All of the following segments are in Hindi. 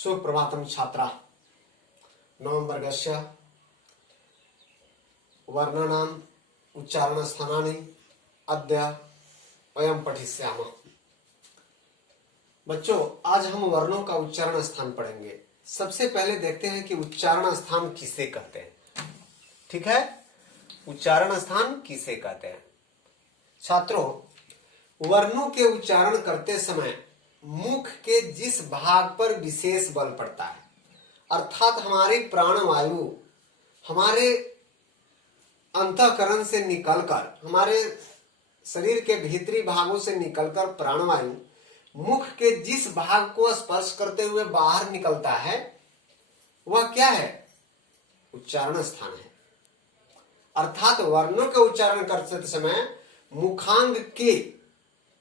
सुप्रभातं छात्रा। नववर्गस्य वर्णानाम् उच्चारणस्थानानि अद्य वयं पठिष्यामः। बच्चों, आज हम वर्णों का उच्चारण स्थान पढ़ेंगे। सबसे पहले देखते हैं कि उच्चारण स्थान किसे कहते हैं। ठीक है, उच्चारण स्थान किसे कहते हैं। छात्रों, वर्णों के उच्चारण करते समय मुख के जिस भाग पर विशेष बल पड़ता है, अर्थात हमारी प्राणवायु हमारे अंतःकरण से निकलकर, हमारे शरीर के भीतरी भागों से निकलकर प्राणवायु मुख के जिस भाग को स्पर्श करते हुए बाहर निकलता है, वह क्या है? उच्चारण स्थान है। अर्थात वर्णों के उच्चारण करते समय मुखांग के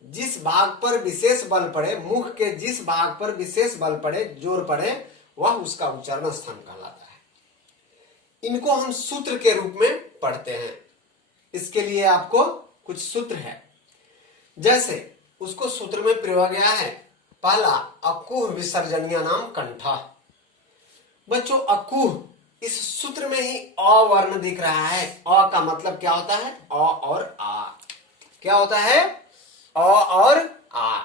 जिस भाग पर विशेष बल पड़े, मुख के जिस भाग पर विशेष बल पड़े, जोर पड़े, वह उसका उच्चारण स्थान कहलाता है। इनको हम सूत्र के रूप में पढ़ते हैं। इसके लिए आपको कुछ सूत्र है। जैसे उसको सूत्र में प्रयोग गया है। पहला, अकुह विसर्जनीय नाम कंठा। बच्चों, अकुह इस सूत्र में ही अ वर्ण दिख रहा है। अ का मतलब क्या होता है? अ और आ। क्या होता है? अ और आ।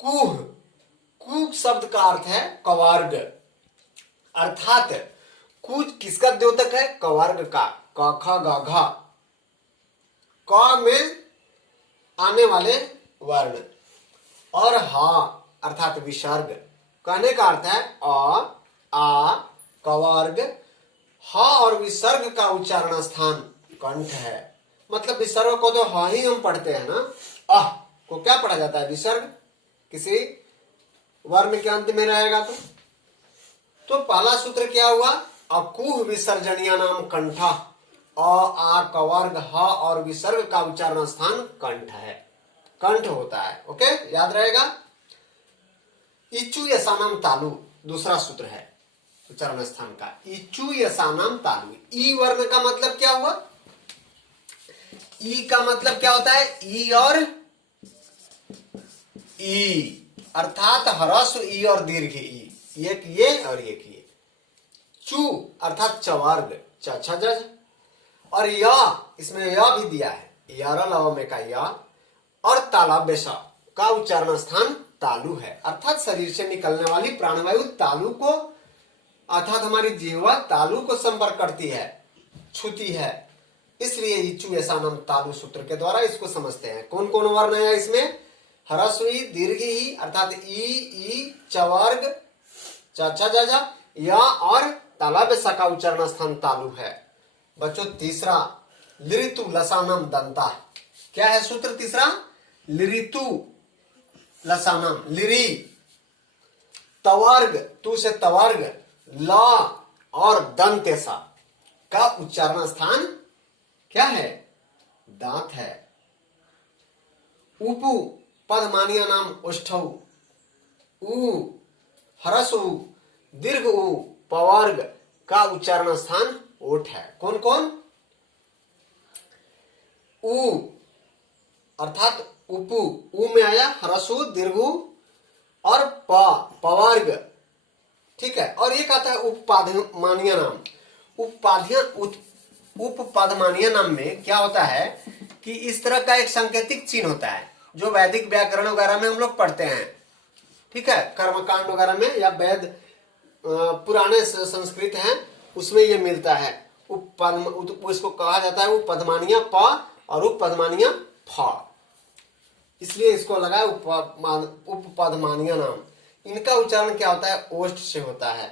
कुह, कुह शब्द का अर्थ है कवर्ग। अर्थात कुह किसका द्योतक है? कवर्ग का। क ख ग घ, क में आने वाले वर्ण। और हा अर्थात विसर्ग। कहने का अर्थ है अ, आ, कवर्ग। हा और विसर्ग का उच्चारण स्थान कंठ है। मतलब विसर्ग को तो हा ही हम पढ़ते हैं ना। अह को क्या पढ़ा जाता है? विसर्ग। किसी वर्ण के अंत में रहेगा तो पहला सूत्र क्या हुआ? अकुह विसर्जनीय नाम कंठा। अ, आ, कवर्ग, ह और विसर्ग का उच्चारण स्थान कंठ है। कंठ होता है। ओके, याद रहेगा। इचु यसानाम तालु दूसरा सूत्र है उच्चारण स्थान का। इचु यसानाम तालु। ई वर्ण का मतलब क्या हुआ? ई का मतलब क्या होता है? ई और ई, अर्थात ह्रस्व ई और दीर्घ ई। एक ये और एक ये। चू अर्थात चवर्ग, च छ ज। और या, इसमें या भी दिया है, यारा लवा में का या। और तालाब का उच्चारण स्थान तालु है। अर्थात शरीर से निकलने वाली प्राणवायु तालु को, अर्थात हमारी जीवा तालु को संपर्क करती है, छूती है। इसलिए इचु यसानम तालु सूत्र के द्वारा इसको समझते हैं। कौन कौन वर्ण है इसमें? ह्रस्व ई, दीर्घ ई अर्थात ई, चवर्ग, च छ ज झ, या और तालाब का उच्चारण स्थान तालु है। बच्चों, तीसरा, लिरितु लसानम दंता। क्या है सूत्र तीसरा? लिरितु लसानम, लिरी, तवर्ग, तू से तवर्ग, ल और दंतेसा का उच्चारण स्थान क्या है? दांत है। उपु पदमानिया नाम ओष्ठौ। उ ह्रस्व उ, दीर्घ उ, पवर्ग का उच्चारण स्थान ओठ है। कौन कौन? उ अर्थात उपु, उ में आया ह्रस्व, दीर्घ और पवर्ग। ठीक है। और एक आता है उपपादमानीय नाम। उपपादमानीय नाम में क्या होता है कि इस तरह का एक सांकेतिक चिन्ह होता है जो वैदिक व्याकरण वगैरह में हम लोग पढ़ते हैं। ठीक है, कर्मकांड वगैरह में, या वेद पुराने संस्कृत हैं उसमें ये मिलता है। इसको कहा जाता है उपपदमानीय प और उपपदमानीय फ। इसलिए इसको लगा है उपपदमानीय नाम। इनका उच्चारण क्या होता है? ओष्ठ से होता है।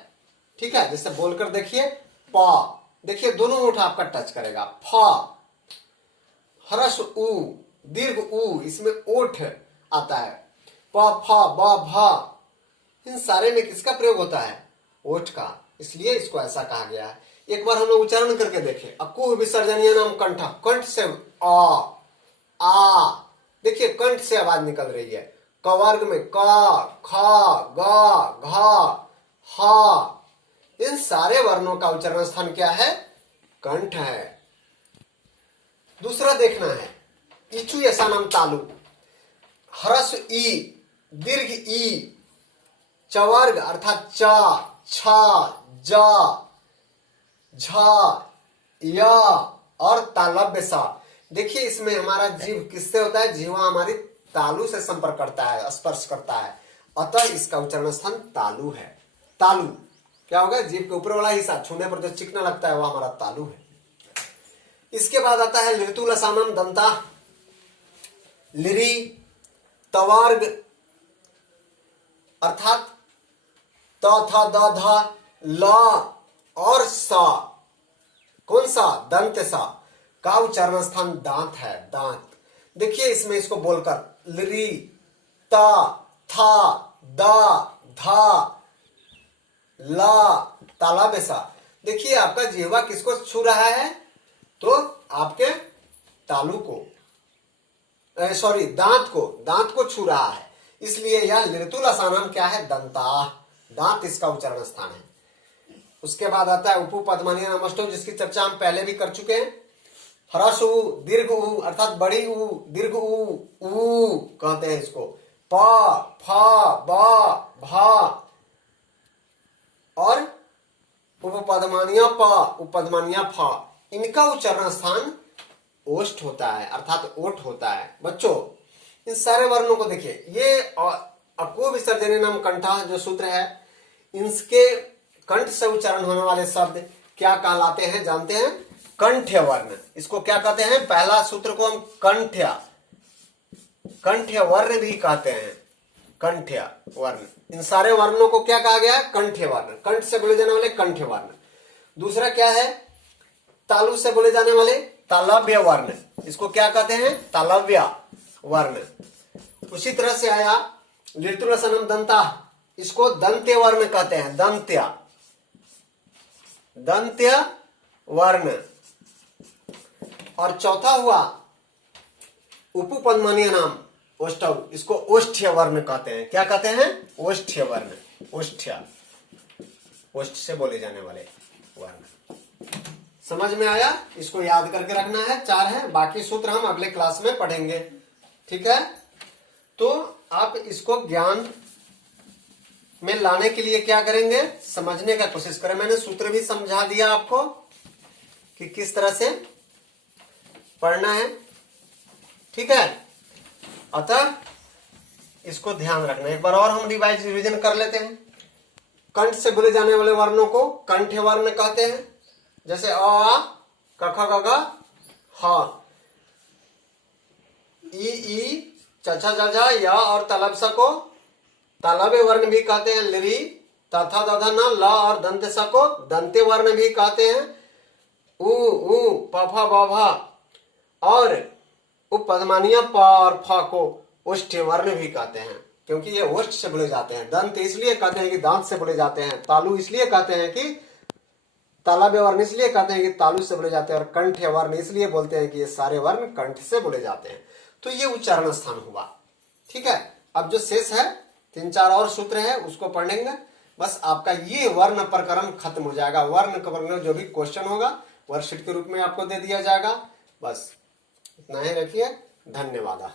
ठीक है, जैसे बोलकर देखिए, प, देखिए दोनों ओठ आपका टच करेगा। फ, ह्रस्व उ, दीर्घ उ, इसमें ओठ आता है। प, फ, ब, भ, इन सारे में किसका प्रयोग होता है? ओठ का। इसलिए इसको ऐसा कहा गया है। एक बार हम लोग उच्चारण करके देखें। अकुह विसर्जनीय नाम कंठ। कंठ से आ, देखिए कंठ से आवाज निकल रही है। कवर्ग में क, ख, ग, घ, ह, इन सारे वर्णों का उच्चारण स्थान क्या है? कंठ है। दूसरा देखना है, इचु यसानम तालु। ह्रस्व ई, दीर्घ ई, चवर्ग अर्थात च, छ, ज, झ, य और तालव्य स। देखिए इसमें हमारा जीव किससे होता है? जीवा हमारी तालु से संपर्क करता है, स्पर्श करता है, अतः इसका उच्चारण स्थान तालु है। तालु क्या होगा? जीव के ऊपर वाला हिस्सा, छूने पर जो चिकना लगता है वह हमारा तालु है। इसके बाद आता है लिरतु लसानम दंता, लिरी, तवर्ग अर्थात त, थ, द, ध, ल और स। कौन सा? दंत सा का उच्चारण स्थान दांत है, दांत। देखिए इसमें इसको बोलकर लिरी, त, थ, द, ध, ल, तालव्य सा। देखिए आपका जिह्वा किसको छू रहा है? तो आपके तालु को, सॉरी दांत को छू रहा है, इसलिए यह लिरतु लसानम क्या है? दंता, दांत इसका उच्चारण स्थान है। उसके बाद आता है उपु पद्मानीय नमष्टो, जिसकी चर्चा हम पहले भी कर चुके हैं। ह्रस्व उ, दीर्घ उ अर्थात बड़ी उ, दीर्घ उ कहते हैं इसको। प, फ, ब, भ और उपपद्मानीय प, उपपद्मानीय फ, इनका उच्चारण स्थान ओष्ठ होता है अर्थात ओठ होता है। बच्चों इन सारे वर्णों को देखिए, ये अको विसर्जने नाम कंठा जो सूत्र है, इनके कंठ से उच्चारण होने वाले शब्द क्या कहलाते हैं जानते हैं? कंठ्य वर्ण। इसको क्या कहते हैं? पहला सूत्र को हम कंठ्य वर्ण भी कहते हैं, कंठ्य वर्ण। इन सारे वर्णों को क्या कहा गया है? कंठ्य वर्ण, कंठ से बोले जाने वाले कंठ्य वर्ण। दूसरा क्या है? तालु से बोले जाने वाले तालव्य वर्ण, इसको क्या कहते हैं? तालव्य वर्ण। उसी तरह से आया लिरतु लसानम दंता, इसको दंत्य वर्ण कहते हैं, दंत्य वर्ण। और चौथा हुआ उपपद्मानीय नाम ओष्ठव, इसको ओष्ठ्य वर्ण कहते हैं। क्या कहते हैं? ओष्ठ्य वर्ण, ओष्ठ्य, ओष्ठ से बोले जाने वाले वर्ण। समझ में आया? इसको याद करके रखना है, 4 है, बाकी सूत्र हम अगले क्लास में पढ़ेंगे, ठीक है? तो आप इसको ज्ञान में लाने के लिए क्या करेंगे? समझने का कोशिश करें। मैंने सूत्र भी समझा दिया आपको कि किस तरह से पढ़ना है, ठीक है? अतः इसको ध्यान रखना। एक बार और हम रिवीजन कर लेते हैं। कंठ से बोले जाने वाले वर्णों को कंठ्य वर्ण कहते हैं, जैसे अ, आ, क, ख, ग, घ, ह। ई, च, छ, ज, झ, य और तलव्य स को तालव्य वर्ण भी कहते हैं। लिरी, त, थ, द, ध, न, ल और दंत स को दंत्य वर्ण भी कहते हैं। उ, प, फ, ब, भ और उपपद्मानीय प और फ को ओष्ठ्य वर्ण भी कहते हैं, क्योंकि ये ओष्ठ से बोले जाते हैं। दंत इसलिए कहते हैं कि दांत से बोले जाते हैं। तालु इसलिए कहते हैं कि तालव्य वर्ण इसलिए कहते हैं कि तालु से बोले जाते हैं। और कंठ्य वर्ण इसलिए बोलते हैं कि ये सारे वर्ण कंठ से बोले जाते हैं। तो ये उच्चारण स्थान हुआ, ठीक है? अब जो शेष है 3-4 और सूत्र है उसको पढ़ेंगे, बस आपका ये वर्ण प्रकरण खत्म हो जाएगा। वर्ण प्रकरण जो भी क्वेश्चन होगा वर्कशीट के रूप में आपको दे दिया जाएगा। बस इतना ही रखिए, धन्यवाद।